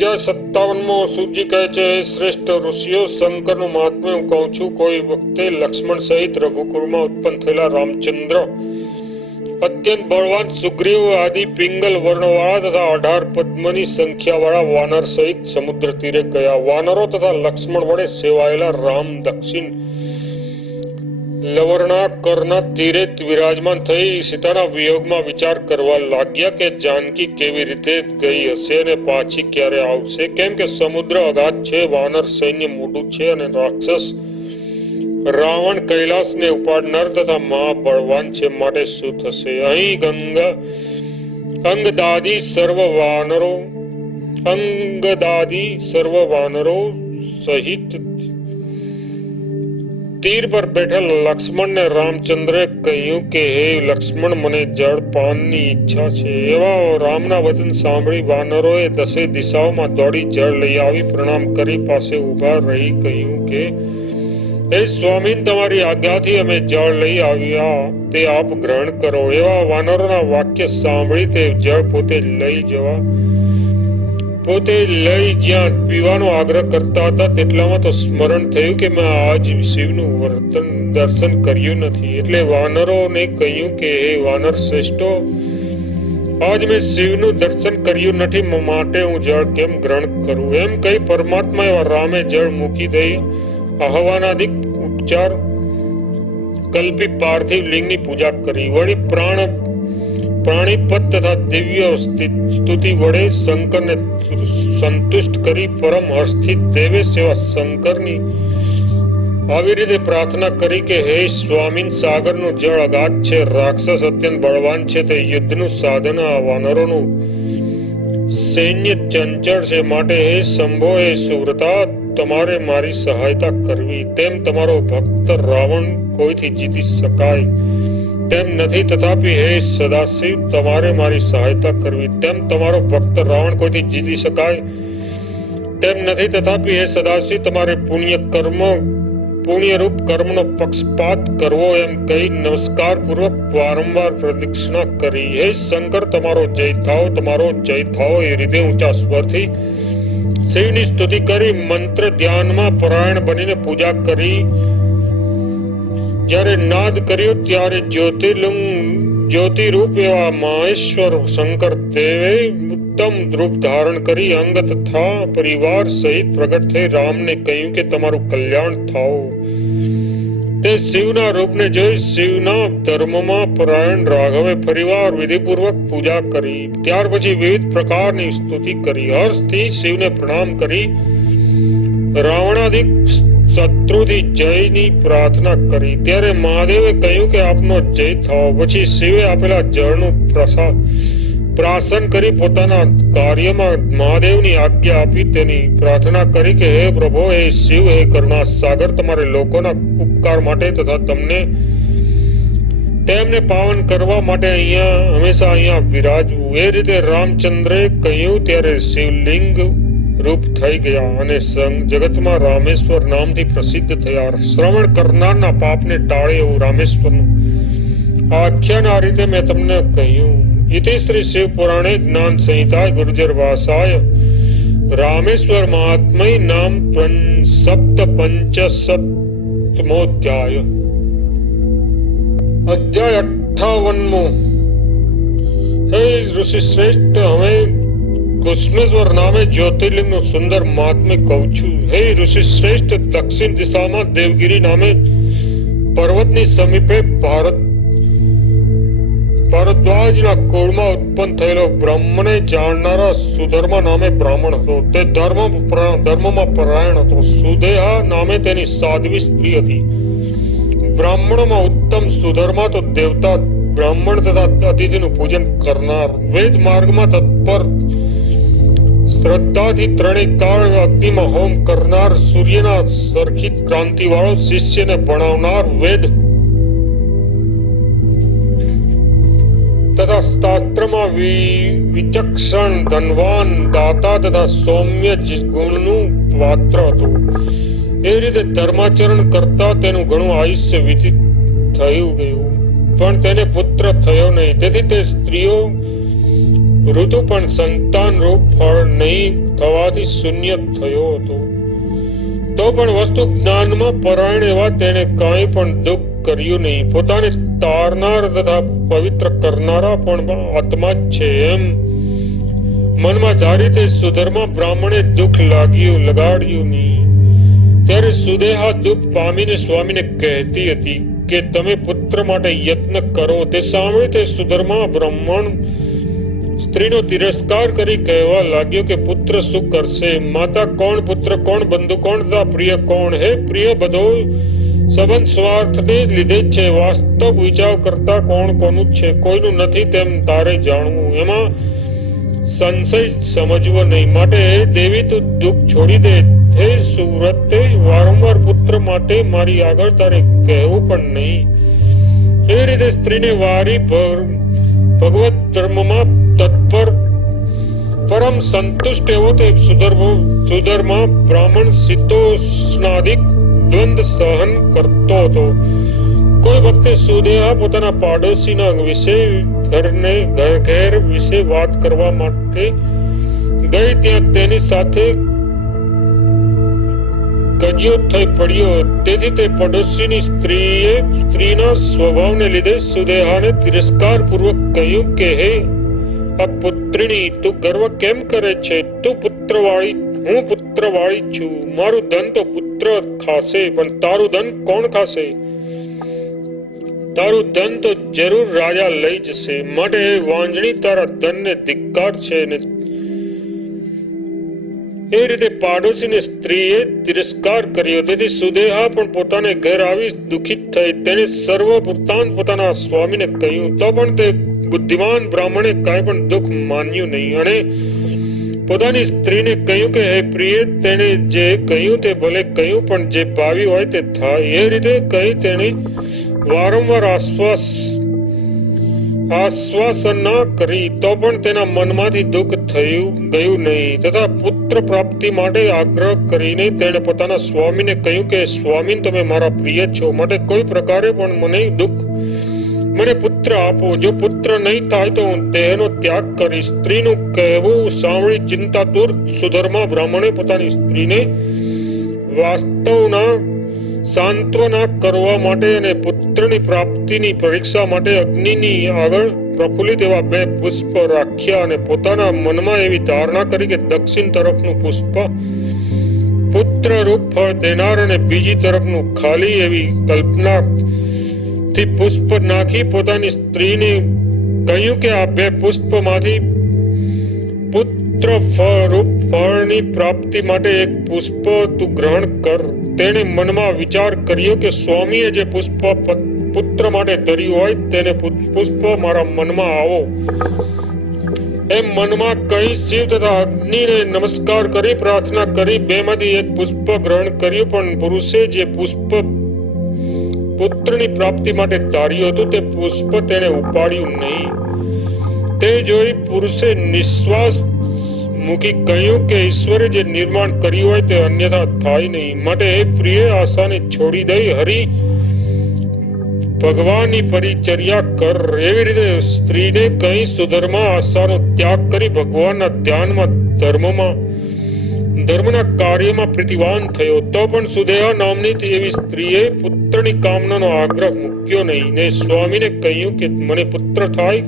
અધ્યાય 57 સૂજી કહે છે, શ્રેષ્ઠ ઋષિઓ, શંકરનું મહાત્મ્ય હું કહું છું. કોઈ વખતે લક્ષ્મણ સહિત રઘુકુળમાં ઉત્પન્ન થયેલા રામચંદ્ર અત્યંત બળવાન સુગ્રીવ આદિ પિંગલ વર્ણવાળા તથા 18 પદ્મની સંખ્યાવાળા વાનર સહિત સમુદ્ર તીરે ગયા. વાનરો તથા લક્ષ્મણ વડે સેવાયેલા રામ દક્ષિણ લવર્ણાકરના તીરે વિરાજમાન થઈ સીતાના વિયોગમાં વિચાર કરવા લાગ્યા કે જાનકી કેવી રીતે ગઈ હશે અને પાછી ક્યારે આવશે. કેમ કે સમુદ્ર અગાધ છે, વાનર સૈન્ય મોટું છે અને રાક્ષસ રાવણ કૈલાસને ઉપાડનાર તથા મહાબળવાન છે, માટે શું થશે? અહીં અંગદાદી સર્વ વાનરો સહિત તીર પર બેઠેલ લક્ષ્મણ ને રામચંદ્રે કહ્યું કે હે લક્ષ્મણ, મને જળપાનની ઈચ્છા છે. એવા રામના વચન સાંભળી વાનરોએ 10 દિશાઓમાં દોડી જળ લઈ આવી પ્રણામ કરી પાસે ઉભા રહી કહ્યું કે હે સ્વામી, તમારી આજ્ઞાથી અમે જળ લઈ આવ્યા, તે આપ ગ્રહણ કરો. એવા વાનરોના વાક્ય સાંભળી તે જળ પોતે લઈ જ્યાં પીવાનો આગ્રહ કરતા હતા તેટલામાં તો સ્મરણ થયું કે મેં આજ શિવનું દર્શન કર્યું નથી. એટલે વાનરોને કહ્યું કે હે વાનર શ્રેષ્ઠો, આજ મેં શિવનું દર્શન કર્યું નથી, માટે હું જળ કેમ ગ્રહણ કરું? એમ કહી પરમાત્મા એવા રામે જળ મૂકી દઈ આહવાનાદિક ઉપચાર કલ્પી પાર્થિવ લિંગની પૂજા કરી. વળી પ્રાણીપત તથા દિવ્ય સ્તુતિ વડે શંકરને સંતુષ્ટ કરી પરમ હર્ષથી દેવે સેવા શંકરની આવી રીતે પ્રાર્થના કરી કે હે સ્વામી, સાગરનું જળ અગાધ છે, રાક્ષસ અત્યંત બળવાન છે, તે યુદ્ધનું સાધન, આ વાનરોનું સૈન્ય ચંચળ છે, માટે હે શંભો, હે સુવ્રતા, તમારે મારી સહાયતા કરવી. તેમ તમારો ભક્ત રાવણ કોઈથી જીતી શકાય તેમ નથી, તથાપિ હે સદાશિવ, તમારે મારી સહાયતા કરવી. તેમ તમારો ભક્ત રાવણ કોઈથી જીતી શકાય તેમ નથી, તથાપિ હે સદાશિવ, તમારે પુણ્યરૂપ કર્મનો પક્ષપાત કરવો. એમ કહી નમસ્કાર પૂર્વક વારંવાર પ્રદક્ષિણા કરી. હે શંકર, તમારો જય થાઓ, તમારો જય થાઓ, એ રીતે ઊંચા સ્વરથી શિવની સ્તુતિ કરી મંત્ર ધ્યાનમાં પરાયણ બનીને પૂજા કરી. જ્યારે નાદ કર્યો ત્યારે જ્યોતિરૂપ એવા મહેશ્વર શંકર દેવે ઉત્તમ રૂપ ધારણ કરી અંગ તથા પરિવાર સહિત પ્રગટ થઈ રામને કહ્યું કે તમારું કલ્યાણ થાઓ. તે શિવના રૂપને જોઈ શિવના ધર્મમાં પરાયણ રાઘવે ફરીવાર વિધિપૂર્વક પૂજા કરી. ત્યાર પછી વિવિધ પ્રકારની સ્તુતિ કરી, હર્ષથી શિવને પ્રણામ કરી રાવણાદિક શત્રુથી જયની પ્રાર્થના કરી. ત્યારે મહાદેવે કહ્યું કે આપનો જય થાઓ. પછી શિવે આપેલા જળનું પ્રાશન કરી પોતાના કાર્યમાં મહાદેવની આજ્ઞા આપી તેની પ્રાર્થના કરી કે હે પ્રભો, હે શિવ, હે કરુણા સાગર, તમારે લોકોના ઉપકાર માટે તથા તેમને પાવન કરવા માટે હંમેશા અહીંયા બિરાજવું. એ રીતે રામચંદ્રે કહ્યું ત્યારે શિવલિંગ રૂપ થઈ ગયા અને જગતમાં રામેશ્વર નામથી પ્રસિદ્ધ થયા. શ્રવણ કરનારના પાપને ટાળે એવું રામેશ્વરનું આખ્યાન આ રીતે મેં તમને કહ્યું. ઇતિ શ્રી શિવ પુરાણે જ્ઞાન સંહિતાય ગુર્જર ભાષાય રામેશ્વર મહાત્મય નામ સપ્તપંચશતમોધ્યાય. અધ્યાય 58. હે ઋષિ શ્રેષ્ઠ, હવે કુસ્મેશ્વર નામે જ્યોતિર્લિંગનું સુંદર મહાત્મ્ય કહું છું. હે ઋષિ શ્રેષ્ઠ, દક્ષિણ દિશામાં દેવગિરી નામે પર્વતની સમીપે ભારદ્વાજના કુળમાં ઉત્પન્ન થયેલો બ્રહ્મને જાણનારા સુધર્મા નામે બ્રાહ્મણ હતો. તે ધર્મમાં પરાયણ હતો. સુદેહા નામે તેની સાધ્વી સ્ત્રી હતી. બ્રાહ્મણોમાં ઉત્તમ સુધર્મા તો દેવતા બ્રાહ્મણ તથા અતિથિનું પૂજન કરનાર, વેદ માર્ગમાં તત્પર, શ્રદ્ધાથી ત્રણેય કાળ અગ્નિમાં હોમ કરનાર, સૂર્યના સરખી ક્રાંતિ વાળો, શિષ્યને ભણાવનાર, વેદ તથા શાસ્ત્રમાં વિચક્ષણ, ધનવાન, દાતા તથા સૌમ્ય ગુણનું પાત્ર હતું. એ રીતે ધર્માચરણ કરતા તેનું ઘણું આયુષ્ય વ્યતીત થયું ગયું, પણ તેને પુત્ર થયો નહીં. તેથી તે સ્ત્રીઓ ઋતુ પણ સંતાન રૂપ ફળ નહીં થવાથી શૂન્ય થયો હતો. તો પણ વસ્તુ જ્ઞાનમાં પરાયણ એવા તેને કાંઈ પણ દુઃખ કર્યું નહીં. પોતાને તારનાર તથા પવિત્ર કરનારા પણ આત્મા જ છે એમ મનમાં ધારી તે સુધર્મા બ્રાહ્મણે દુઃખ લગાડ્યું નહીં. ત્યારે સુદેહા દુઃખ પામીને સ્વામીને કહેતી હતી કે તમે પુત્ર માટે યત્ન કરો. તે સાંભળી તે સુધર્મા બ્રાહ્મણ સ્ત્રીનો તિરસ્કાર કરી કહેવા લાગ્યો કે પુત્ર શું કરશે? માતા કોણ, પુત્ર કોણ, બંધુ કોણ તથા પ્રિય કોણ? હે પ્રિય, બધો સંબંધ સ્વાર્થને લીધે જ છે. વાસ્તવ વિચાર કરતા કોણ કોનું છે? કોઈનું નથી તેમ તારે જાણવું. એમાં સંશય સમજવો નહીં. માટે હે દેવી, તું દુઃખ છોડી દે. હે સુરતે, વારંવાર પુત્ર માટે મારી આગળ તારે કહેવું પણ નહીં. એ રીતે સ્ત્રીને વારી ભગવત ધર્મમાં તત્પર પરમ સંતુષ્ટ એવો તે સુધર્મા બ્રાહ્મણ શીતોષ્ણાદિક દ્વંદ સહન કરતો હતો. કોઈ વખતે સુદેહા પોતાના પાડોશીના વિશે ઘેર વિશે વાત કરવા માટે ગઈ. ત્યાં તેની સાથે ગજિયો થઈ પડ્યો. તેથી તે પડોશીની સ્ત્રીના સ્વભાવને લીધે સુદેહાને તિરસ્કાર પૂર્વક કહ્યું કે હે પુત્રીણી, તું ગર્વ કેમ કરે છે? તું પુત્રવાળી, હું પુત્રવાળી છું. મારું ધન તો પુત્ર ખાશે, પણ તારું ધન કોણ ખાશે? તારું ધન તો જરૂર રાજા લઈ જશે. માટે હે વાંજણી, તારા ધનને ધિક્કાર છે. એ રીતે પાડોશીની સ્ત્રીએ તિરસ્કાર કર્યો. તેથી સુદેહા પણ પોતાને ઘર આવી દુઃખિત થઈ. તેને સર્વ વૃત્તાંત પોતાના સ્વામીને કહ્યું. તો પણ તે બુદ્ધિમાન બ્રાહ્મણે કાંઈ પણ દુઃખ માન્યું નહીં અને પોતાની સ્ત્રીને કહ્યું કે હે પ્રિય, તેને જે કહ્યું તે ભલે કહ્યું, પણ જે ભાવી હોય તે થાય. એ રીતે કહી તેણે વારંવાર આશ્વાસના કરી. તો પણ તેના મનમાંથી દુઃખ ગયું નહીં. તથા પુત્ર પ્રાપ્તિ માટે આગ્રહ કરીને તેણે પોતાના સ્વામીને કહ્યું કે સ્વામી, તમે મારા પ્રિય છો, માટે કોઈ પ્રકારે પણ મને પુત્ર આપો. જો પુત્ર નહીં થાય તો હું દેહનો ત્યાગ કરીશ. સ્ત્રીનું કહેવું સાંભળી ચિંતાતુર સુધર્મા બ્રાહ્મણે પોતાની સ્ત્રીને વાસ્તવના સાંત્વના કરવા માટે અને પુત્રની પ્રાપ્તિની પરીક્ષા માટે અગ્નિની આગળ પ્રફુલ્લિત એવા 2 પુષ્પ રાખ્યા અને પોતાના મનમાં એવી ધારણા કરી કે દક્ષિણ તરફનું પુષ્પ પુત્ર રૂપ ફળ દેનાર અને બીજી તરફનું ખાલી એવી કલ્પના થી પુષ્પ નાખી પોતાની સ્ત્રીને કહ્યું કે આ 2 પુષ્પમાંથી પુત્ર રૂપ ફળની પ્રાપ્તિ માટે એક પુષ્પ તું ગ્રહણ કર. તેણે મનમાં વિચાર કર્યો કે સ્વામીએ જે પુષ્પ પુત્ર માટે ધર્યું હોય તેને પુષ્પ મારા મનમાં આવો એમ મનમાં કહી શિવ તથા અગ્નિને નમસ્કાર કરી પ્રાર્થના કરી 2 માંથી એક પુષ્પ ગ્રહણ કર્યું. પણ પુરુષે જે પુષ્પ પુત્રની પ્રાપ્તિ માટે ધાર્યું હતું તે પુષ્પ તેણે ઉપાડ્યું નહીં. તે જોઈ પુરુષે નિશ્વાસ મૂકી કહ્યું કે ઈશ્વરે જે નિર્માણ કર્યું હોય તે અન્યથા થાય નહીં. માટે હે પ્રિય, આશાને છોડી દઈ હરિ ભગવાનની પરિચર્યા કર. એવી રીતે સ્ત્રીને કહી સુધર્મા આશાનો ત્યાગ કરી ભગવાનના ધ્યાનમાં ધર્મના કાર્યમાં પ્રીતિવાન થયો. તો પણ સુદેહા નામની એવી સ્ત્રીએ પુત્રની કામનાનો આગ્રહ મૂક્યો નહીં ને સ્વામીને કહ્યું કે મને પુત્ર થાય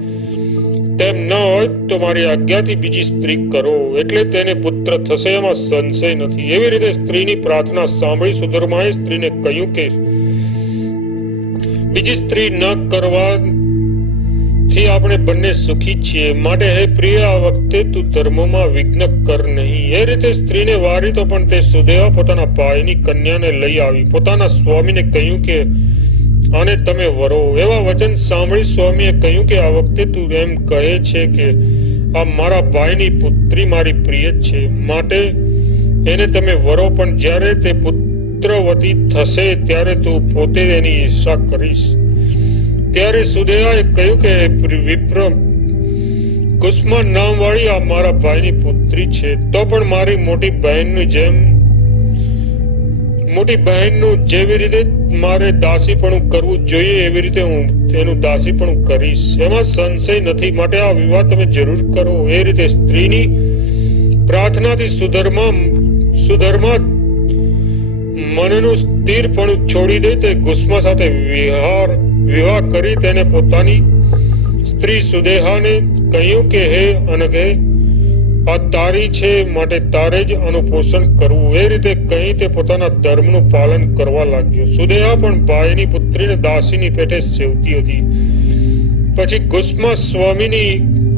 તેમ ન હોય તો મારી આજ્ઞાથી બીજી સ્ત્રી કરો, એટલે તેને પુત્ર થશે, એમાં સંશય નથી. એવી રીતે સ્ત્રીની પ્રાર્થના સાંભળી સુધર્માએ સ્ત્રીને કહ્યું કે બીજી સ્ત્રી ન કરવાથી આપણે બંને સુખી છીએ. માટે હે પ્રિય, આ વખતે તું ધર્મમાં વિઘ્ન કર નહીં. એ રીતે સ્ત્રીને વારી તો પણ તે સુદેહા પોતાના ભાઈની કન્યાને લઈ આવી પોતાના સ્વામીને કહ્યું કે આને તમે વરો. એવા વચન સાંભળી સ્વામીએ કહ્યું કે આ વખતે તું એમ કહે છે કે આ મારા ભાઈની પુત્રી મારી પ્રિય છે, માટે એને તમે વરો. પણ જ્યારે તે પુત્રવતી થશે ત્યારે તું પોતે એની ઈચ્છા કરીશ. ત્યારે સુદેહાએ કહ્યું કે વિપ્ર, કુષ્મા નામ વાળી આ મારા ભાઈની પુત્રી છે. તો પણ મારી મોટી બહેનનું જેવી રીતે મારે દાસીપણું કરવું જોઈએ એવી રીતે હું તેનું દાસીપણું કરીશ, એમાં સંશય નથી. માટે આ વિવાહ તમે જરૂર કરો. એ રીતે સ્ત્રીની પ્રાર્થનાથી સુધર્મા મનનું સ્થિરપણું છોડી દે તે ગુસ્મા સાથે વિવાહ કરી તેને પોતાની સ્ત્રી સુદેહાને કહ્યું કે હે અનઘે, આ તારી છે, માટે તારે જ આનું પોષણ કરવું. એ રીતે કહી તે પોતાના ધર્મનું પાલન કરવા લાગ્યો. સુદેહા પણ ભાઈની પુત્રીને દાસીની પેટે સેવતી હતી. પછી ગુસ્મા સ્વામીની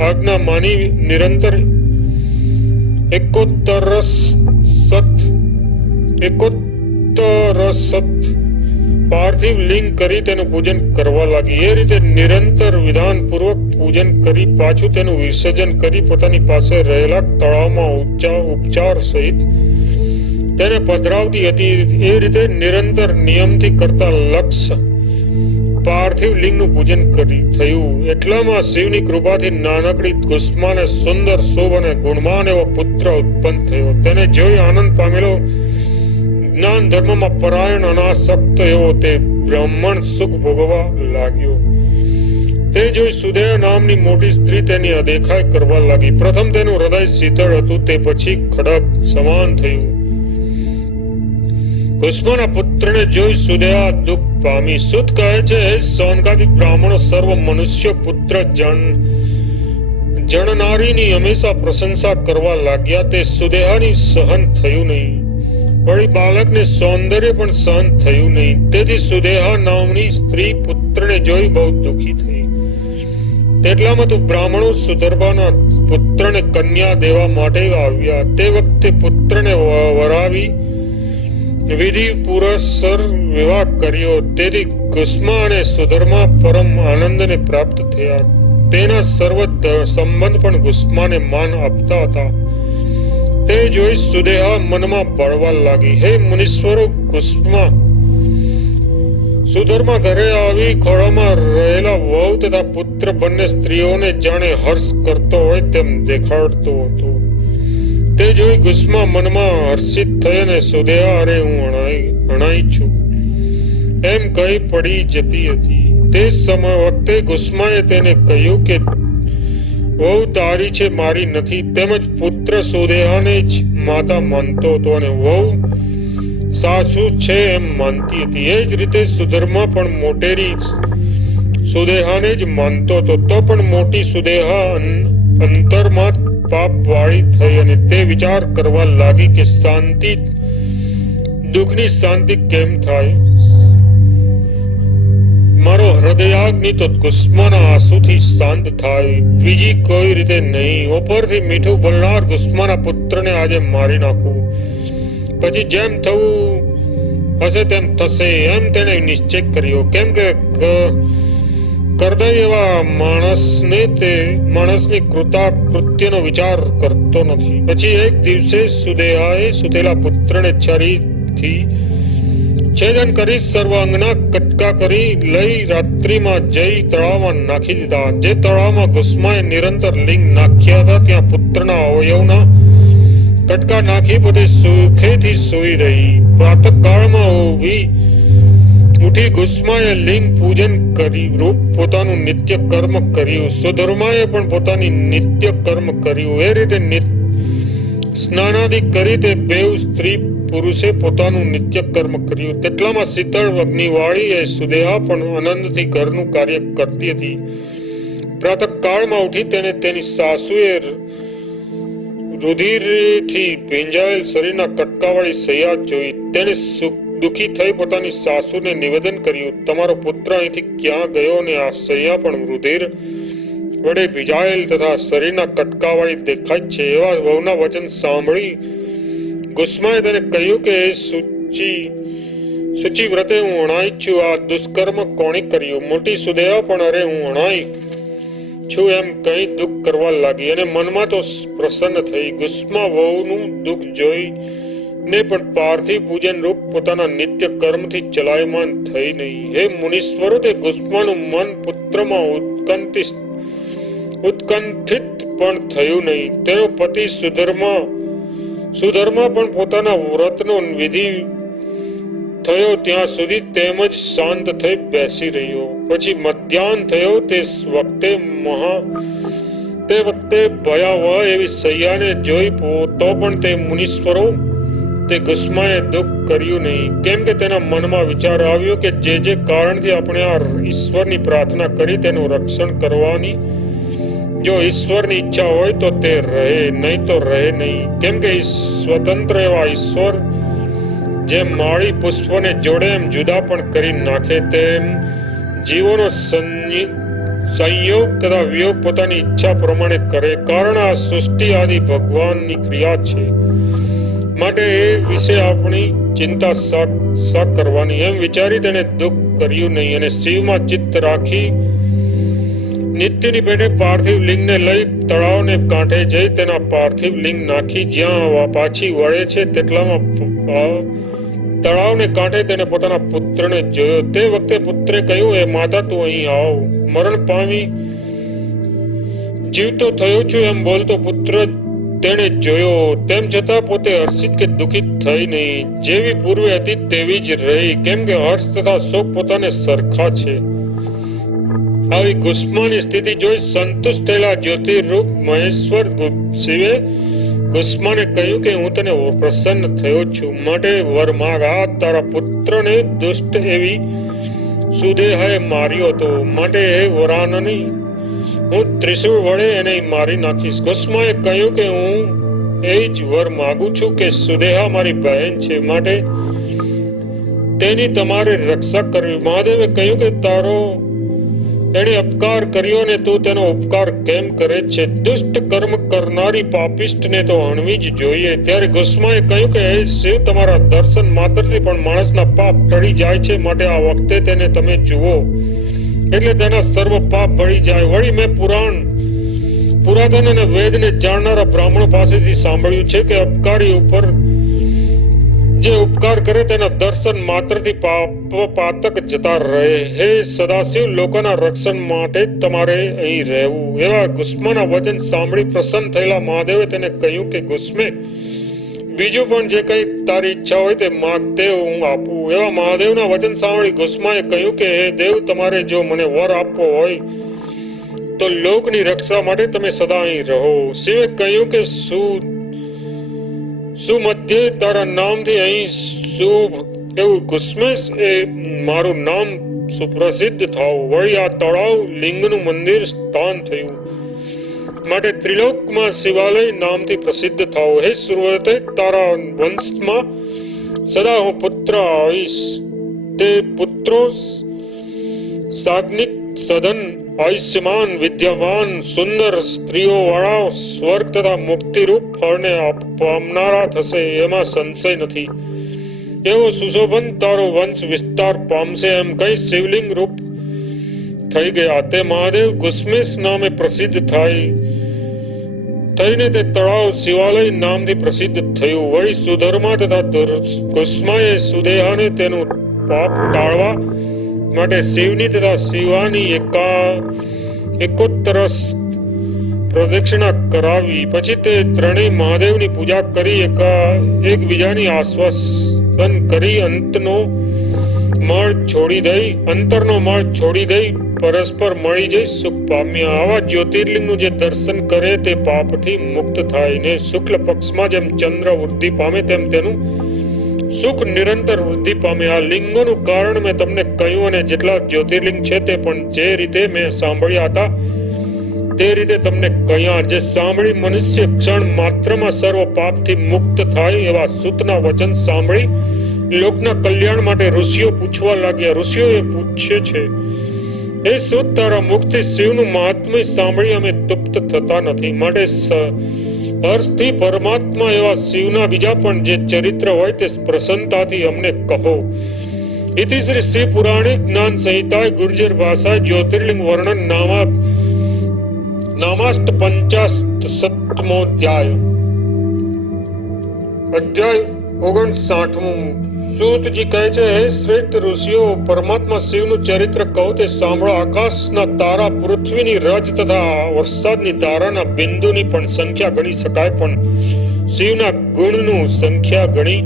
આજ્ઞા માની નિરંતર એકોત્તરસત પાર્થિવ લિંગ કરી તેનું પૂજન કરવા લાગી. એ રીતે નિરંતર વિધાન પૂર્વક પૂજન કરી પાછું તેનું વિસર્જન કરી પોતાની પાસે રહેલા તળાવમાં ઉપચાર સહિત તેને પધરાવતી હતી. એ રીતે નિરંતર નિયમથી કરતા લક્ષ પાર્થિવ લિંગનું પૂજન થયું. એટલામાં શિવની કૃપાથી નાનકડી ગુસ્માને સુંદર, શુભ અને ગુણવાન એવો પુત્ર ઉત્પન્ન થયો. તેને જોઈ આનંદ પામેલો જ્ઞાન ધર્મમાં પરાયણ અનાસક્ત એવો તે બ્રાહ્મણ સુખ ભોગવવા લાગ્યો. તે જોઈ સુદેહ નામની મોટી સ્ત્રી તેની અદેખાઈ કરવા લાગી. પ્રથમ તેનું હૃદય શીતળ હતું, તે પછી ખડક સમાન થયું. ગુસ્માના પુત્રને જોઈ સુદેહા દુઃખ પામી. સુત કહે છે, હે સૌનકાદિક બ્રાહ્મણો, સર્વ મનુષ્ય પુત્ર જણનારીની હંમેશા પ્રશંસા કરવા લાગ્યા. તે સુદેહાની સહન થયું નહીં. વળી બાળકને સૌંદર્ય પણ સહન થયું નહીં. તેથી સુદેહા નામની સ્ત્રી પુત્રને જોઈ બહુ દુઃખી થઈ. તેટલામાં તો બ્રાહ્મણો સુધર્માના પુત્રને કન્યા દેવા માટે આવ્યા. તે વખતે પુત્રને વરાવી વિધિ પુરસ્સર વિવાહ કર્યો. તેથી ગુસ્મા અને સુધર્મા પરમ આનંદને પ્રાપ્ત થયા. તેના સર્વ સંબંધ પણ ગુસ્માને માન આપતા હતા. તે જોઈ સુદેહા મનમાં બળવા લાગી. હે મુનીશ્વરો, ગુસ્મા સુધર્મા ઘરે આવી ખોળામાં રહેલા વહુ તથા પુત્ર બંને સ્ત્રીઓને જાણે હર્ષ કરતો હોય તેમ દેખાડતો હતો. તે જોઈ ગુસ્મા મનમાં હર્ષિત થઈ અને સુદેહા, અરે હું અણાઈ છું એમ કહી પડી જતી હતી. તે સમય વખતે ગુસ્માએ તેને કહ્યું કે વહુ તારી છે, મારી નથી. તેમજ પુત્ર સુદેહાને જ માતા માનતો હતો અને વહુ સાસુ છે એમ માનતી હતી. એ જ રીતે સુધર્મા પણ મોટેરી સુદેહાને જ માનતો હતો. તો પણ મોટી સુદેહા અંતરમાં પાપ વાળી થઈ અને તે વિચાર કરવા લાગી કે દુઃખની શાંતિ કેમ થાય. મારો હૃદયાગ્નિ તો ગુસ્માના આંસુથી શાંત થાય, બીજી કોઈ રીતે નહીં. ઉપરથી મીઠું બોલનાર ગુસ્માના પુત્રને આજે મારી નાખું, પછી જેમ થવું હશે તેમ થશે એમ તેને નિશ્ચય કર્યો. કેમ કે કરદય એવા માણસની કૃત્યનો વિચાર કરતો નથી. પછી એક દિવસે સુદેહાએ સુતેલા પુત્રને છરીથી છેદન કરી સર્વ અંગના કટકા કરી લઈ રાત્રિમાં જઈ તળાવમાં નાખી દીધા. જે તળાવમાં ગુસ્માએ નિરંતર લિંગ નાખ્યા હતા ત્યાં પુત્રના અવયવના કટકા નાખી પોતે સુખેથી સૂઈ રહી. પ્રાતઃકાળમાં ઉઠી ગુસ્માએ લિંગ પૂજન કરી રૂપ પોતાનું નિત્ય કર્મ કર્યું. સુધર્માએ પણ પોતાની નિત્ય કર્મ કર્યું. એ રીતે સ્નાનાદિ કરી તે બેઉ સ્ત્રી પુરુષે પોતાનું નિત્ય કર્મ કર્યું. તેટલામાં શીતળ અગ્નિવાળી એ સુદેહા પણ આનંદથી ઘરનું કાર્ય કરતી હતી. પ્રાતઃકાળમાં ઉઠી તેને તેની સાસુએ રુધિરથી ભીંજાયેલ શરીરના કટકાવાળી સૈયા જોઈ. તેને દુઃખી થઈ પોતાની સાસુને નિવેદન કર્યું, તમારો પુત્ર અહીંથી ક્યાં ગયો ને આ સૈયા પણ રુધિર વડે ભીંજાયેલ તથા શરીરના કટકાવાળી દેખાય છે. એવા વહુના વચન સાંભળી ગુસ્માએ તેને કહ્યું કે સૂચિ વ્રતે હું અણાઈ છું. આ દુષ્કર્મ કોણે કર્યું? મોટી સુદેહા પણ અરે હું અણાઈ છું એમ કઈ દુઃખ કરવા લાગી અને મનમાં તો પ્રસન્ન થઈ. ગુસ્મા વહુનું દુઃખ જોઈ ને પણ પાર્થિવ પૂજન રૂપ પોતાના નિત્ય કર્મથી ચલાયમાન થઈ નહીં. હે મુનીશ્વરો, તે ગુસ્માનું મન પુત્રમાં ઉત્કંઠિત પણ થયું નહીં. તેનો પતિ સુધર્મા પણ પોતાના વ્રતનો વિધિ થયો ત્યાં સુધી તેમ જ શાંત થઈ બેસી રહ્યો. પછી મધ્યાહન થયો. તે વખતે તે વખતે ભયાવહ એવી સૈયાને જોઈ તો પણ તે મુનીશ્વરો તે ગુસ્માએ દુઃખ કર્યું નહીં, કેમ કે તેના મનમાં વિચાર આવ્યો કે જે કારણથી આપણે આ ઈશ્વરની પ્રાર્થના કરી તેનું રક્ષણ કરવાની જો ઈશ્વરની ઈચ્છા હોય તો તે રહે, નહીં તો રહે નહીં. કેમ કે સ્વતંત્ર એવા ઈશ્વર જેમ માળી પુષ્પને જોડે એમ જુદા પણ કરી નાખે, તેમ જીવોનો સંયોગ તથા વિયોગ પોતાની ઈચ્છા પ્રમાણે કરે, કારણ આ સૃષ્ટિ આદિ ભગવાનની ક્રિયા છે. માટે એ વિશે આપણી ચિંતા શા કરવાની, એમ વિચારી તેને દુઃખ કર્યું નહીં અને શિવમાં ચિત્ત રાખી નિત્યની પેટે પાર્થિવ લિંગને લઈ તળાવને કાંઠે જઈ તેના પાર્થિવ લિંગ નાખી જ્યાં પાછી વળે છે તેટલામાં તળાવને કાંઠે તેને પોતાના પુત્રને જોયો. તે વખતે પુત્રે કહ્યું, એ માતા તું અહીં આવ, મરણ પામી જીવતો થયો છું એમ બોલતો પુત્ર તેણે જોયો, તેમ છતાં પોતે હર્ષિત કે દુઃખિત થઈ નહીં, જેવી પૂર્વે હતી તેવી જ રહી, કેમ કે હર્ષ તથા શોક પોતાને સરખા છે. આવી ગુસ્માની સ્થિતિ જોઈ સંતુષ્ટ થયેલા જ્યોતિરૂપ મહેશ્વર શિવે ગુસ્માને કહ્યું કે હું તને પ્રસન્ન થયો છું, માટે વર માગ. આ તારા પુત્રને દુષ્ટ એવી સુદેહાએ માર્યો હતો, માટે હે વરાનની હું ત્રિશૂળ વડે એને મારી નાખીશ. ગુસ્માએ કહ્યું કે હું એ જ વર માગું છું કે સુદેહા મારી બહેન છે, માટે તેની તમારે રક્ષા કરવી. મહાદેવે કહ્યું કે તારો એણે અપકાર કર્યો અને તું તેનો ઉપકાર કેમ કરે છે? દુષ્ટ કર્મ કરનારી પાપિષ્ટને તો હણવી જ જોઈએ. ત્યારે ગુસ્માએ કહ્યું કે હે શિવ, તમારા દર્શન માત્રથી પણ માણસના પાપ ટળી જાય છે, માટે આ વખતે તેને તમે જુઓ એટલે તેના સર્વ પાપ બળી જાય. વળી મેં પુરાતન અને વેદને જાણનારા બ્રાહ્મણો પાસેથી સાંભળ્યું છે કે અપકારી ઉપર જે ઉપકાર કરે તેના દર્શન માત્રથી પાતક જતા રહે. હે સદાશિવ, લોકોના રક્ષણ માટે તમારે અહીં રહેવું. એવા ગુસ્માના વચન સાંભળી પ્રસન્ન થયેલા મહાદેવે તેને કહ્યું કે ગુસ્મે, બીજું પણ જે કંઈ તારી ઈચ્છા હોય તે માગ, તે હું આપું. એવા મહાદેવના વચન સાંભળી ગુસ્માએ કહ્યું કે હે દેવ, તમારે જો મને વર આપવો હોય તો લોકની રક્ષા માટે તમે સદા અહીં રહો. શિવે કહ્યું કે સુમધ્યે તારા નામથી અહીં શુભ એવું ગુસ્મેશ એ મારું નામ સુપ્રસિદ્ધ થાવ. વળી આ તળાવ લિંગનું મંદિર સ્થાન થયું, માટે ત્રિલોકમાં શિવાલય નામથી પ્રસિદ્ધ થાવ. હે સુરવતે, તારા વંશમાં સદા હું પુત્ર આવીશ. તે પુત્રો સાગ્નિક સદન આયુષ્યમાન વિદ્યાવાન સુંદર સ્ત્રીઓ વાળા સ્વર્ગ તથા મુક્તિરૂપ ફળને પામનારા થશે, એમાં સંશય નથી. એવો સુશોભન તારો વંશ વિસ્તાર પામશે, એમ કઈ શિવલિંગ રૂપ થઈ ગયા. તે મહાદેવ ગુસ્મેશ નામે પ્રસિદ્ધ થઈને તે તળાવ શિવાલય નામથી પ્રસિદ્ધ થયું. વળી સુધર્મા તથા ગુસ્માએ સુદેહાને તેનું પાપ ટાળવા માટે શિવની તથા શિવાની એકોત્તર પ્રદક્ષિણા કરાવી. પછી તે ત્રણેય મહાદેવની પૂજા કરી એકબીજાની આશ્વાસન કરી અંતરનો મળ છોડી દઈ પરસ્પર મળી જઈ સુખ પામ્યા. આવા જ્યોતિર્લિંગનું જે દર્શન કરે તે પાપથી મુક્ત થાય ને શુક્લ પક્ષમાં જેમ ચંદ્ર વૃદ્ધિ પામે તેમ તેનું સુખ નિરંતર વૃદ્ધિ પામે. આ લિંગોનું કારણ મેં તમને કહ્યું, અને જેટલા જ્યોતિર્લિંગ છે તે પણ જે રીતે મેં સાંભળ્યા હતા તે રીતે તમને કહ્યા. જે સાંભળી મનુષ્ય ક્ષણ માત્રમાં સર્વ પાપથી મુક્ત થાય એવા સૂતના વચન સાંભળી લોકના કલ્યાણ માટે ઋષિઓ પૂછવા લાગ્યા. ઋષિઓએ પૂછે છે, એ સૂત, તારા મુખથી શિવનું મહાત્મ્ય સાંભળી અમે તૃપ્ત થતા નથી, માટે હર્ષથી પરમાત્મા એવા શિવના બીજા પણ જે ચરિત્ર હોય તે પ્રસન્નતાથી અમને કહો. ઇતિ શ્રી શિવ પુરાણે જ્ઞાન સંહિતાય ગુર્જર ભાષા જ્યોતિર્લિંગ વર્ણન નામાષ્ટ 57મો અધ્યાય. અધ્યાય 59. સૂતજી કહે છે, હે શ્રેષ્ઠ ઋષિઓ, પરમાત્મા શિવનું ચરિત્ર કહો તે સાંભળો. આકાશના તારા, પૃથ્વીની રજ તથા વરસાદની ધારાના બિંદુની પણ સંખ્યા ગણી શકાય, પણ શિવના ગુણનું સંખ્યા ગણી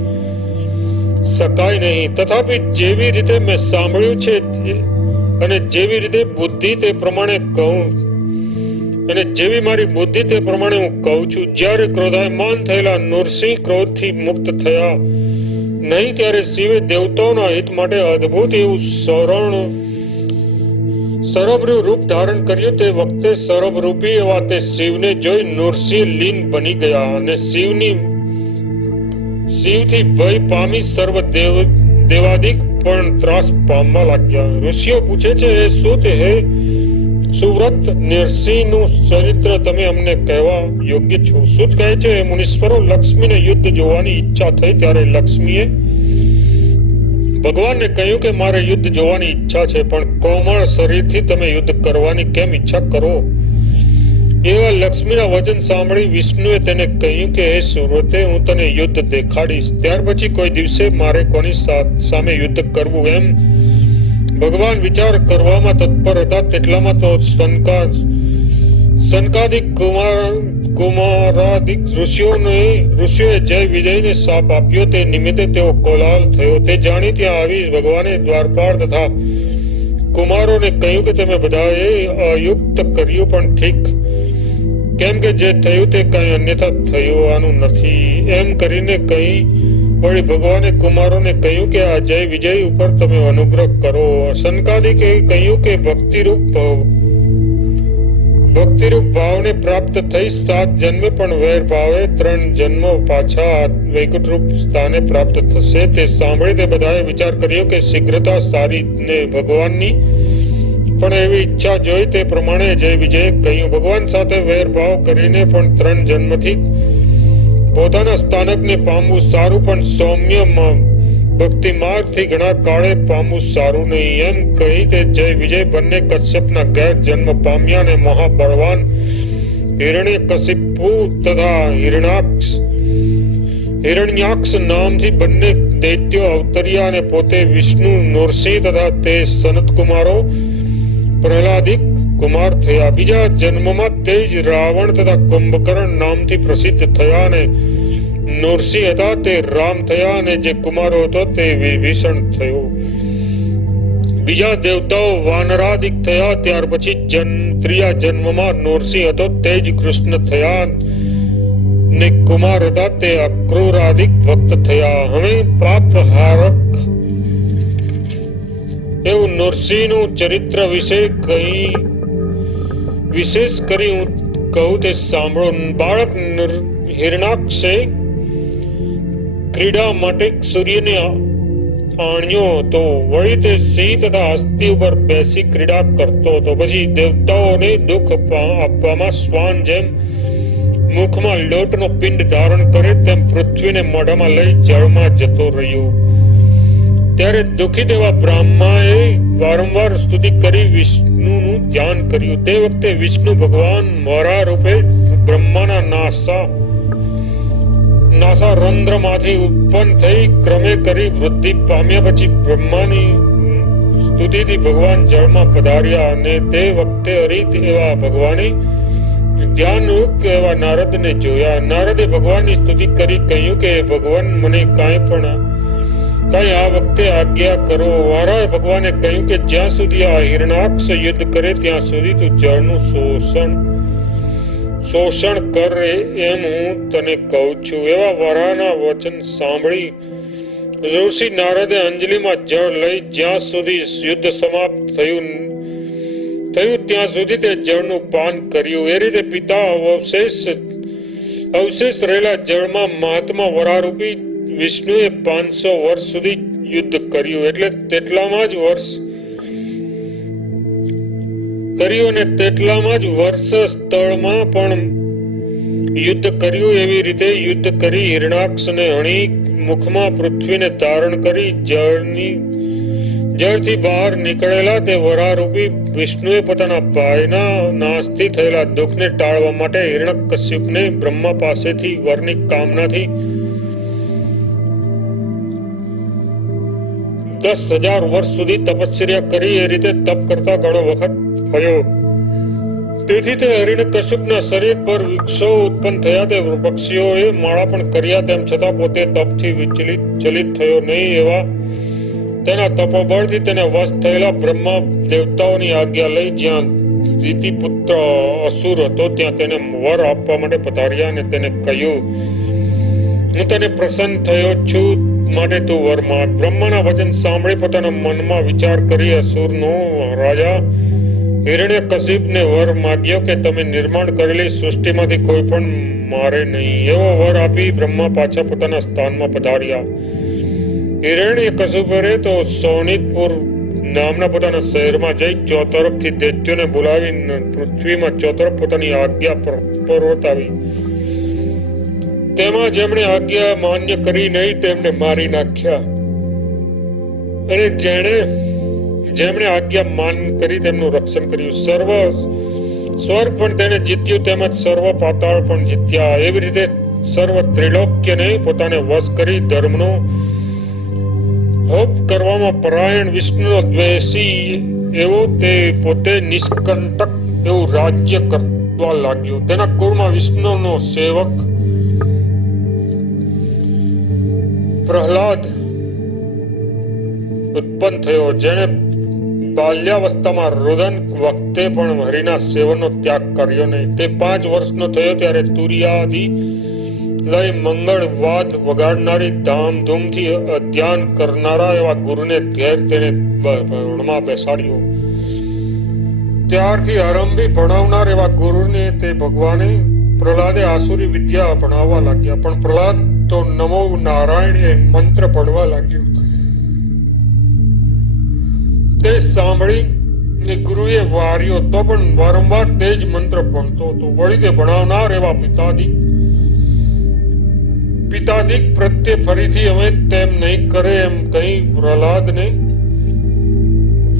શકાય નહીં. તથાપી જેવી રીતે મેં સાંભળ્યું છે અને જેવી રીતે બુદ્ધિ તે પ્રમાણે કહું. અને જેવી મારી બુદ્ધિ તે પ્રમાણે હું કહું છું. જ્યારે ક્રોધાયમાન થયેલા નૃસિંહ ક્રોધથી મુક્ત થયા નહીં ત્યારે શિવે દેવતાઓના હિત માટે અદ્ભુત એવું સરભનું રૂપ ધારણ કર્યું. તે વખતે સરભરૂપી એવા તે શિવને જોઈ નૃસિંહ લીન બની ગયા અને શિવથી ભય પામી સર્વ દેવાદિક પણ ત્રાસ પામવા લાગ્યા. ઋષિઓ પૂછે છે, હે સુત, હે સુવ્રત, નરસિંહનું ચરિત્ર તમે અમને કહેવા યોગ્ય છો. સુત કહે છે, હે મુનીશ્વરો, લક્ષ્મીને યુદ્ધ જોવાની ઈચ્છા થઈ ત્યારે લક્ષ્મીએ ભગવાનને કહ્યું કે મારે યુદ્ધ જોવાની ઈચ્છા છે, પણ કોમળ શરીરથી તમે યુદ્ધ કરવાની કેમ ઈચ્છા કરો? એવા લક્ષ્મીના વચન સાંભળી વિષ્ણુએ તેને કહ્યું કે હે સુવ્રતે, હું તને યુદ્ધ દેખાડીશ. ત્યાર પછી કોઈ દિવસે મારે કોની સામે યુદ્ધ કરવું એમ ભગવાન વિચાર કરવામાં તત્પર હતા. તેટલામાં તો સનકાદિક કુમારાદિક ઋષિઓએ જય વિજયને શાપ આપ્યો. તે નિમિત્તે તેઓ કોલાહલ થયો. તે જાણી ત્યાં આવી ભગવાને દ્વારપાળ તથા કુમારોને કહ્યું કે તમે બધાએ અયુક્ત કર્યું, પણ ઠીક, કેમ કે જે થયું તે કઈ અન્યથા થયું નથી. એમ કરીને વળી ભગવાને કુમારોને કહ્યું કે આ જય વિજય ઉપર તમે અનુગ્રહ કરો. સનકાદિકે કહ્યું કે ભક્તિરૂપ ભાવને પ્રાપ્ત થઈ 7 જન્મે પણ વૈર ભાવે 3 જન્મ પાછા વૈકુંઠ રૂપ સ્થાને પ્રાપ્ત થશે. તે સાંભળી તે બધાએ વિચાર કર્યો કે શીઘ્રતા સારી ને ભગવાનની પણ એવી ઈચ્છા જોઈ તે પ્રમાણે જય વિજય કહ્યું. ભગવાન સાથે વૈર ભાવ કરીને પણ 3 જન્મથી પોતાના સ્થાનકને પામવું સારું, પણ સૌમ્ય ભક્તિ માર્ગથી ઘણા કાળે પામવું સારું નહીં. એમ કહી તે જય વિજય બંને કશ્યપના ઘેર જન્મ પામ્યા અને મહાબળવાન હિરણ્યકશિપુ તથા હિરણ્યાક્ષ નામથી બંને દૈત્યો અવતર્યા અને પોતે વિષ્ણુ, નૃસિંહ તથા તે સનત કુમારો પ્રહલાદિક કુમાર થયા. બીજા જન્મમાં તે જ રાવણ તથા કુંભકર્ણ નામથી પ્રસિદ્ધ થયા અને નૃસિંહ હતા તે રામ થયા અને જે કુમારો હતો તે વિભીષણ થયો. બીજા દેવતાઓ વાનરાદિક થયા. ત્યાર પછી ત્રીજા જન્મમાં નૃસિંહ હતો તે જ કૃષ્ણ થયા ને કુમાર હતા તે અક્રૂરાદિક ભક્ત થયા. હવે પાપ હારક એવું નૃસિંહનું ચરિત્ર વિશેષ કરી હું કહું તે સાંભળો. બાળક હિરણાક્ષે ક્રીડા માટે સૂર્યને આણ્યો હતો. વળી તે સિંહ તથા હસ્તી ઉપર બેસી ક્રીડા કરતો હતો. પછી દેવતાઓને દુઃખ આપવામાં શ્વાન જેમ મુખમાં લોટનો પિંડ ધારણ કરે તેમ પૃથ્વીને મોઢામાં લઈ જળમાં જતો રહ્યો. ત્યારે દુઃખિત એવા બ્રહ્માએ વારંવાર સ્તુતિ કરી વિષ્ણુનું ધ્યાન કર્યું. તે વખતે વિષ્ણુ ભગવાન મોરા રૂપે બ્રહ્માના નાસા રંધ્રમાંથી ઉત્પન્ન થઈ ક્રમે કરી વૃદ્ધિ પામ્યા. પછી બ્રહ્માની સ્તુતિથી ભગવાન જળમાં પધાર્યા અને તે વખતે હરિત એવા ભગવાને ધ્યાનયુક્ત એવા નારદને જોયા. નારદે ભગવાનની સ્તુતિ કરી કહ્યું કે ભગવાન મને કાંઈ આ વખતે આજ્ઞા કરો. વારાએ ભગવાને કહ્યું કે જ્યાં સુધી આ હિરણાક્ષ યુદ્ધ કરે ત્યાં સુધી તું જળનું શોષણ કર એમ હું તને કહું છું. એવા વરાના વચન સાંભળી ઋષિ નારદે અંજલિમાં જળ લઈ જ્યાં સુધી યુદ્ધ સમાપ્ત થયું ત્યાં સુધી તે જળનું પાન કર્યું. એ રીતે પિતા અવશેષ રહેલા જળમાં મહાત્મા વરારૂપી વિષ્ણુએ 500 વર્ષ સુધી યુદ્ધ કર્યું. એટલે તેટલામાં જ વર્ષ સ્થળમાં પણ યુદ્ધ કર્યું. એવી રીતે યુદ્ધ કરી હિરણાક્ષને હણી મુખમાં પૃથ્વીને ધારણ કરી જળથી બહાર નીકળેલા તે વરારૂપી વિષ્ણુએ પોતાના ભાઈના નાશથી થયેલા દુઃખને ટાળવા માટે હિરણ્યકશ્યપને બ્રહ્મા પાસેથી વરની કામનાથી 10,000 વર્ષ સુધી તપશ્ચર્યા કરી. એ રીતે તપ કરતા ઘણો વખત થયો. તેથી તે હિરણ્યકશ્યપના શરીર પર વૃક્ષો ઉત્પન્ન થયા. તે પક્ષીઓએ માળા પણ કર્યા. તેમ છતાં પોતે તપથી વિચલિત થયો નહીં. એવા તેના તપોબળથી તેને વશ થયેલા બ્રહ્મા દેવતાઓની આજ્ઞા લઈ જ્યાં દિતિપુત્ર અસુર હતો ત્યાં તેને વર આપવા માટે પધાર્યા અને તેને કહ્યું, હું તને પ્રસન્ન થયો છું, માટે તું વર માંગ. બ્રહ્માના વચન સાંભળી પોતાના મનમાં વિચાર કરી અસુરનો રાજા હિરણ્યકશિપને વર માગ્યો કે તમે નિર્માણ કરેલી સૃષ્ટિમાંથી કોઈ પણ મારે નહીં. એવો વર આપી બ્રહ્મા પાછા પોતાના સ્થાનમાં પધાર્યા. હિરણ્યકશિપે તો સોનિતપુર નામના પોતાના શહેરમાં જઈ ચોતરફથી દૈત્યોને બોલાવી પૃથ્વીમાં ચોતરફ પોતાની આજ્ઞા પ્રવર્તાવી. તેમાં જેમણે આજ્ઞા માન્ય કરી નહીં તેમને મારી નાખ્યા, અને જેમણે આજ્ઞા માન કરી તેમનું રક્ષણ કર્યું. સર્વ સ્વર્ગ પણ તેને જીત્યું, તેમજ સર્વ પાતાળ પણ જીત્યા. એવી રીતે સર્વ ત્રિલોક્યને પોતાને વશ કરી ધર્મનો હોપ કરવામાં પરાયણ વિષ્ણુનો દ્વેષી એવો તે પોતે નિષ્કંટક એવું રાજ્ય કરવા લાગ્યો. તેના કુળમાં વિષ્ણુનો સેવક પ્રહલાદ ઉત્પન્ન થયો, જેને બાલ્યાવસ્થામાં રુદન વખતે પણ હરિના સેવનનો ત્યાગ કર્યો નહીં. તે 5 વર્ષનો થયો ત્યારે તુર્યાદિ લઈ મંગળ વાદ વગાડનારી ધામધૂમથી અધ્યાન કરનારા એવા ગુરુને ઘેર તેને ભણવા બેસાડ્યો. ત્યારથી આરંભી ભણાવનાર એવા ગુરુને તે ભગવાને પ્રહલાદે આસુરી વિદ્યા ભણાવવા લાગ્યા. પણ પ્રહલાદ તો નમો નારાયણ મંત્ર ભણવા લાગ્યો. તે સાંભળી ગુરુએ વાર્યો તો પણ વારંવાર તે જ મંત્ર ભણતો હતો. વળી તે ભણાવનાર એવા પિતાદિક પ્રત્યે ફરીથી અમે તેમ નહીં કરે એમ કહી પ્રહલાદને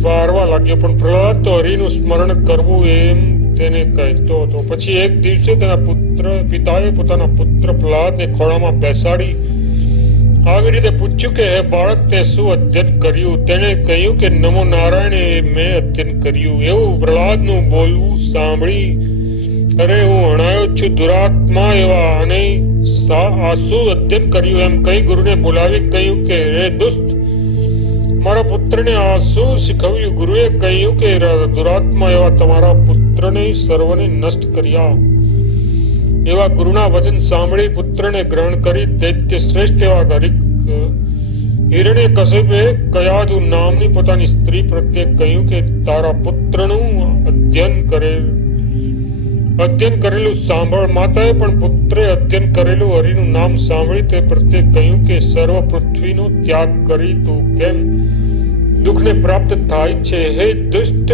વારવા લાગ્યો. પણ પ્રહલાદ તો હરિનું સ્મરણ કરવું એમ તેને કહેતો હતો. પછી એક દિવસે તેના પિતાએ પોતાના પુત્ર પ્રહલાદને ખોળામાં બેસાડી આવી રીતે પૂછ્યું કે હે બાળક, તે શું અધ્યયન કર્યું? તેને કહ્યું કે નમો નારાયણ મેં અધ્યયન કર્યું. એવું પ્રહલાદનું બોલવું સાંભળી અરે હું હણાયો છું દુરાત્મા એવા, અને આ શું અધ્યયન કર્યું એમ કહી ગુરુને બોલાવી કહ્યું કે હે દુષ્ટ, મારા પુત્રને આ શું શીખવ્યું? ગુરુએ કહ્યું કે દુરાત્મા એવા તમારા પુત્રને સર્વને નષ્ટ કર્યા. એવા ગુરુના વચન સાંભળી પુત્રને ગ્રહણ કરી દૈત્ય શ્રેષ્ઠ એવા હિરણ્યકશિપે કયાદુ નામની પોતાની સ્ત્રી પ્રત્યે કહ્યું કે તારા પુત્રનું અધ્યયન કરેલું સાંભળ. માતાએ પણ પુત્રે અધ્યયન કરેલું હરિનું નામ સાંભળી તે પ્રત્યે કહ્યું કે સર્વ પૃથ્વીનો ત્યાગ કરી તું કેમ દુઃખને પ્રાપ્ત થાય છે? હે દુષ્ટ,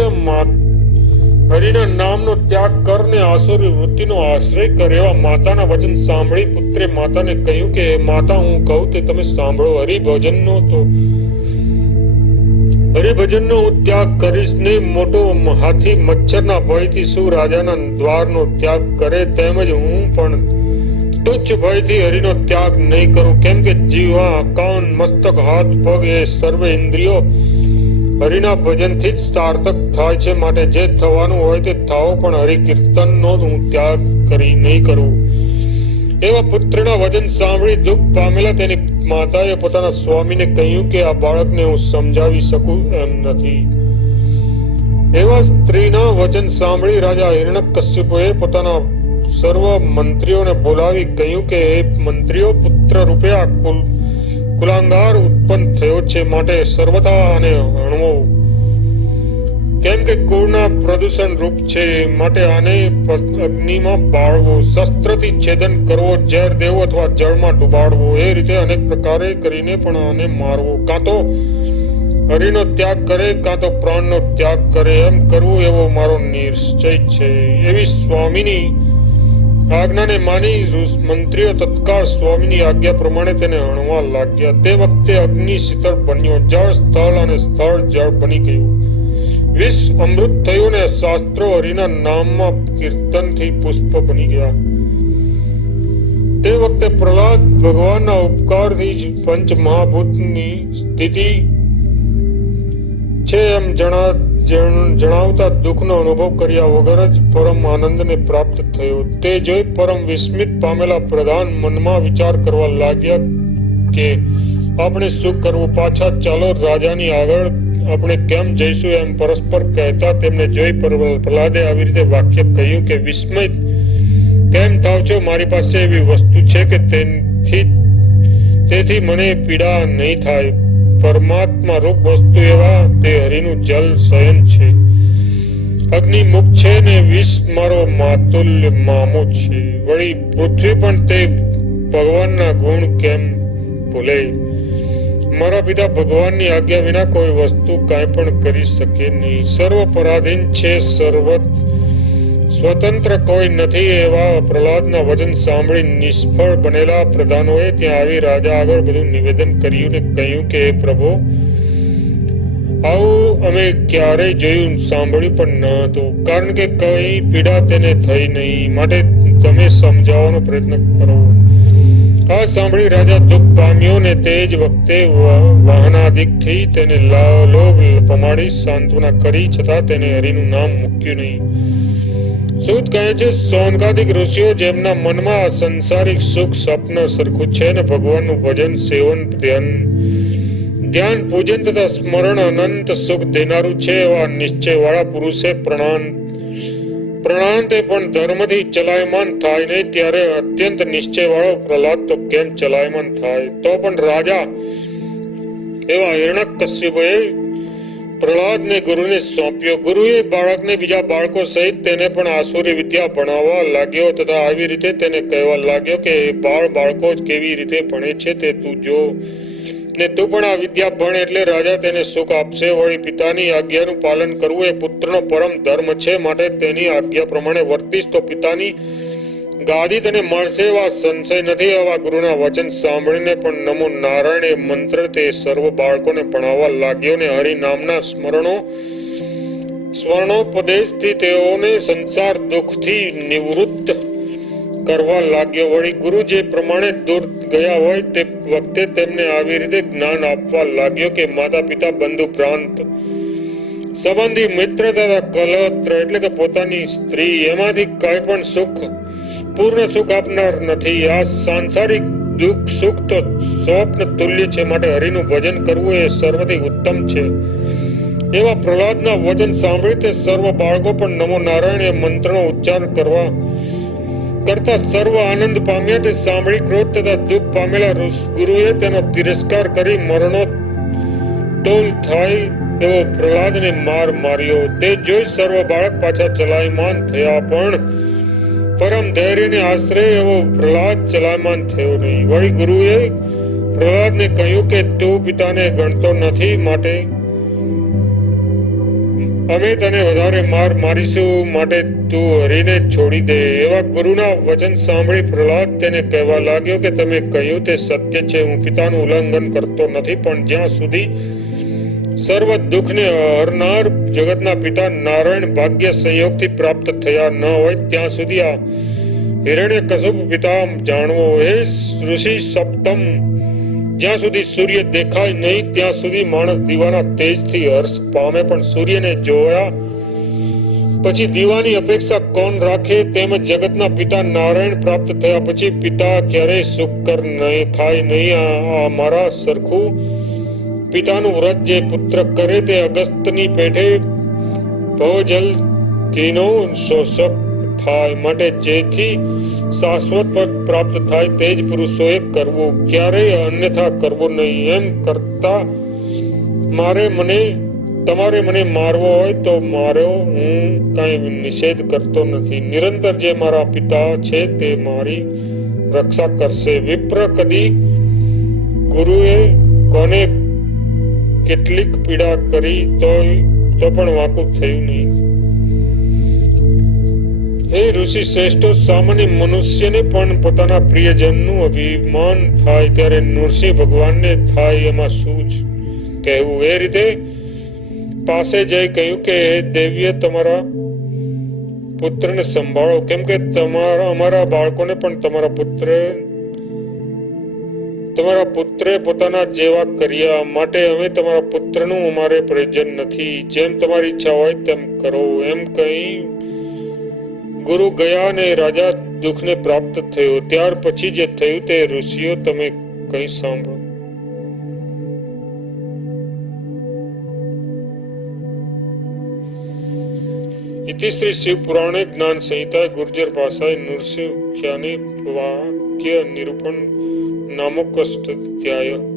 હરિના નામનો ત્યાગ કરને આસુરી વૃત્તિનો આશ્રય કર. એવા માતાના વચન સાંભળી પુત્રે માતાને કહ્યું કે માતા, હું કહું તે તમે સાંભળો. હરિભજનનો હું ત્યાગ કરીશ ને મોટો હાથી મચ્છરના ભયથી શું રાજાના દ્વારનો ત્યાગ કરે, તેમજ હું પણ તુચ્છ ભયથી હરિનો ત્યાગ નહીં કરું. કેમ કે જીવા, કાન, મસ્તક, હાથ, પગ એ સર્વ ઇન્દ્રિયો હરિના ભજનથી જ સાર્થક થાય છે. માટે જે થવાનું હોય તે થાઓ, પણ હરિ કીર્તનનો હું ત્યાગ નહીં કરું. એવા પુત્રના વચન સાંભળી દુઃખ પામેલા તેની માતાએ પોતાના સ્વામીને કહ્યું કે આ બાળકને હું સમજાવી શકું એમ નથી. એવા સ્ત્રીના વચન સાંભળી રાજા હિરણ્યકશિપુએ પોતાના સર્વ મંત્રીઓને બોલાવી કહ્યું કે એ મંત્રીઓ, પુત્ર રૂપે આ કુલાંગાર ઉત્પન્ન થયો છે, માટે સર્વથા આને હણવો. કેમ કે કુળના પ્રદૂષણ રૂપ છે, માટે આને અગ્નિમાં બાળવો, શસ્ત્રથી છેદન કરવો, ઝેર દેવો અથવા જળમાં ડુબાડવો. એ રીતે અનેક પ્રકારે કરીને પણ આને મારવો. કાં તો હરિનો ત્યાગ કરે, કાં તો પ્રાણનો ત્યાગ કરે. એમ કરવું એવો મારો નિશ્ચય છે. એવી સ્વામીની આજ્ઞાને માની મંત્રીઓ તત્કાળ સ્વામીની આજ્ઞા પ્રમાણે તેને હણવા લાગ્યા. તે વખતે અગ્નિ શીતળ બન્યો, જળ સ્થળ અને સ્થળ જળ બની ગયું. વિષ અમૃત થયું ને શાસ્ત્રો હરિના નામમાં કીર્તનથી પુષ્પ બની ગયા. તે વખતે પ્રહલાદ ભગવાનના ઉપકારથી જ પંચ મહાભૂતની સ્થિતિ છે એમ જણાવતા દુઃખનો અનુભવ કર્યા વગર જ પરમ આનંદને પ્રાપ્ત થયો. તે જોઈ પરમ વિસ્મિત પામેલા પ્રધાન મનમાં વિચાર કરવા લાગ્યા કે આપણે શું કરવું? પાછા ચાલો રાજાની આગળ આપણે કેમ જઈશું એમ પરસ્પર કહેતા તેમને જોઈ પ્રહલાદે આવી રીતે વાક્ય કહ્યું કે વિસ્મય કેમ થાવ છો? મારી પાસે એવી વસ્તુ છે કે તેથી મને પીડા નહીં થાય. પરમાત્મા રૂપ વસ્તુ એવા તે હરિનું જલ શયન છે. અગ્નિ મુખ છે ને વિષ મારો માતુલ્ય મામો છે. વળી પૃથ્વી પણ તે ભગવાનના ગુણ કેમ ભૂલે? મારા પિતા ભગવાનની આજ્ઞા વિના કોઈ વસ્તુ કાંઈ પણ કરી શકે નહીં. સર્વ પરાધીન છે, સ્વતંત્ર કોઈ નથી. એવા પ્રહલાદના વચન સાંભળી નિષ્ફળ બનેલા પ્રધાનોએ ત્યાં આવી રાજા આગળ બધું નિવેદન કર્યું ને કહ્યું કે પ્રભુ, આવું અમે ક્યારેય જોયું સાંભળ્યું પણ ન હતું. કારણ કે કઈ પીડા તેને થઈ નહીં, માટે તમે સમજાવવાનો પ્રયત્ન કરો. આ સાંભળી રાજા દુઃખ પામ્યો ને તે જ વખતે વાહનાદિકથી તેને લોભ પમાડી સાંત્વના કરી, છતાં તેને હરિનું નામ મૂક્યું નહીં. સૂત કહે છે, સૌનકાદિક ઋષિઓ જેમના મનમાં સંસારિક સુખ સ્વપ્ન સરખું છે ને ભગવાનનું ભજન, સેવન, ધ્યાન, પૂજન તથા સ્મરણ અનંત સુખ દેનારું છે, એવા નિશ્ચય વાળા પુરુષે પ્રણાંતે પણ ધર્મથી ચલાયમાન થાય નહીં. ત્યારે અત્યંત નિશ્ચય વાળો પ્રહલાદ તો કેમ ચલાયમાન થાય? તો પણ રાજા એવા હિરણ્યકશ્યપએ પ્રહલાદને ગુરુને સોંપ્યો. ગુરુએ બાળકને બીજા બાળકો સહિત તેને પણ આસુરી વિદ્યા ભણાવવા લાગ્યો તથા આવી રીતે તેને કહેવા લાગ્યો કે બાળકો કેવી રીતે ભણે છે તે તું જો ને તું પણ આ વિદ્યા ભણ એટલે રાજા તેને સુખ આપશે. વળી પિતાની આજ્ઞાનું પાલન કરવું એ પુત્રનો પરમ ધર્મ છે, માટે તેની આજ્ઞા પ્રમાણે વર્તીશ તો પિતાની ગાદી તને મળશે એવા સંશય નથી. આવા ગુરુના વચન સાંભળીને પણ નમો નારાયણ એ મંત્ર તે સર્વ બાળકોને ભણાવવા લાગ્યો ને હરિ નામના સ્મરણોપદેશથી તેઓને સંસાર દુઃખથી નિવૃત્ત કરવા લાગ્યો. વળી ગુરુ જે પ્રમાણે દૂર ગયા હોય તે વખતે તેમને આવી રીતે જ્ઞાન આપવા લાગ્યો કે માતા પિતા, બંધુ ભ્રાંત સંબંધી, મિત્ર તથા કલત્ર એટલે કે પોતાની સ્ત્રી એમાંથી કઈ પણ સુખ પૂર્ણ સુખ આપનાર નથી. આ સાંસારિક દુઃખ સુખ તો સ્વપ્ન તુલ્ય છે, માટે હરિનું ભજન કરવું એ સર્વથી ઉત્તમ છે. એવા પ્રહલાદના વચન સાંભળી તે સર્વ બાળકો પણ નમો નારાયણ એ મંત્રનો ઉચ્ચાર કરતા સર્વ આનંદ પામ્યા. તે સાંભળી ક્રોધ તથા દુઃખ પામેલા ગુરુએ તેનો તિરસ્કાર કરી મરણોત્તોલ થાય એવો પ્રહલાદને માર્યો. તે જોઈ સર્વ બાળક પાછા ચલાયમાન થયા, પણ પરમ ધૈર્યને આશરે એવો પ્રહલાદ ચલાયમાન થયો નહીં. વળી ગુરુએ પ્રહલાદને કહ્યું કે તું પિતાને ગણતો નથી, માટે અમે તને વધારે મારીશું, માટે તું હરિને છોડી દે. એવા ગુરુના વચન સાંભળી પ્રહલાદ તેને કહેવા લાગ્યો કે તમે કહ્યું તે સત્ય છે. હું પિતાનું ઉલ્લંઘન કરતો નથી, પણ જ્યાં સુધી સર્વ દુઃખને હરનાર જગતના પિતા નારાયણ ભાગ્ય સંયોગથી પ્રાપ્ત થયા ન હોય ત્યાં સુધી આ હિરણ્યકશિપુ પિતા જાણવો. હે ઋષિ સપ્તમ, જ્યાં સુધી સૂર્ય દેખાય નહીં ત્યાં સુધી માણસ દીવાના તેજથી હર્ષ પામે, પણ સૂર્યને જોયા પછી દીવાની અપેક્ષા કોણ રાખે? તેમજ જગતના પિતા નારાયણ પ્રાપ્ત થયા પછી પિતા ક્યારેય સુખકર થાય નહીં. આ મારા સરખું પિતાનું વ્રત જે પુત્ર કરે તે અગસ્ત્યની પેઠે ભવજલ ધીનો શોષક થાય, માટે જેથી શાશ્વત પદ પ્રાપ્ત થાય તે જ પુરુષોએ કરવું, ક્યારેય અન્યથા કરવું નહીં. એમ કરતા તમારે મને મારવો હોય તો મારો, હું કઈ નિષેધ કરતો નથી. નિરંતર જે મારા પિતા છે તે મારી રક્ષા કરશે. વિપ્ર કદી ગુરુએ કોને કેટલીક પીડા કરી તો પણ વાકુફ થયું નહીં. હે ઋષિ શ્રેષ્ઠો, સામાન્ય મનુષ્યને પણ પોતાના પ્રિયજનનું અભિમાન થાય ત્યારે નૃસિંહ ભગવાનને થાય એમાં શું જ કહેવું. એ રીતે પાસે જઈ કહ્યું કે હે દેવીએ, તમારા પુત્રને સંભાળો, કેમ કે અમારા બાળકોને પણ તમારા પુત્રે પોતાના જેવા કર્યા, માટે અમે તમારા પુત્રનું અમારે પ્રયોજન નથી. જેમ તમારી ઈચ્છા હોય તેમ કરો. એમ કહી ગુરુ ગયા ને રાજા દુઃખને પ્રાપ્ત થયો. ત્યાર પછી જે થયું તે ઋષિઓ તમે કઈ સાંભળો. इति श्री शिव पुराणे ज्ञान संहिताय गुर्जर भाषाय नृसिंह वाक्य निरूपण नामक अष्टाध्याय।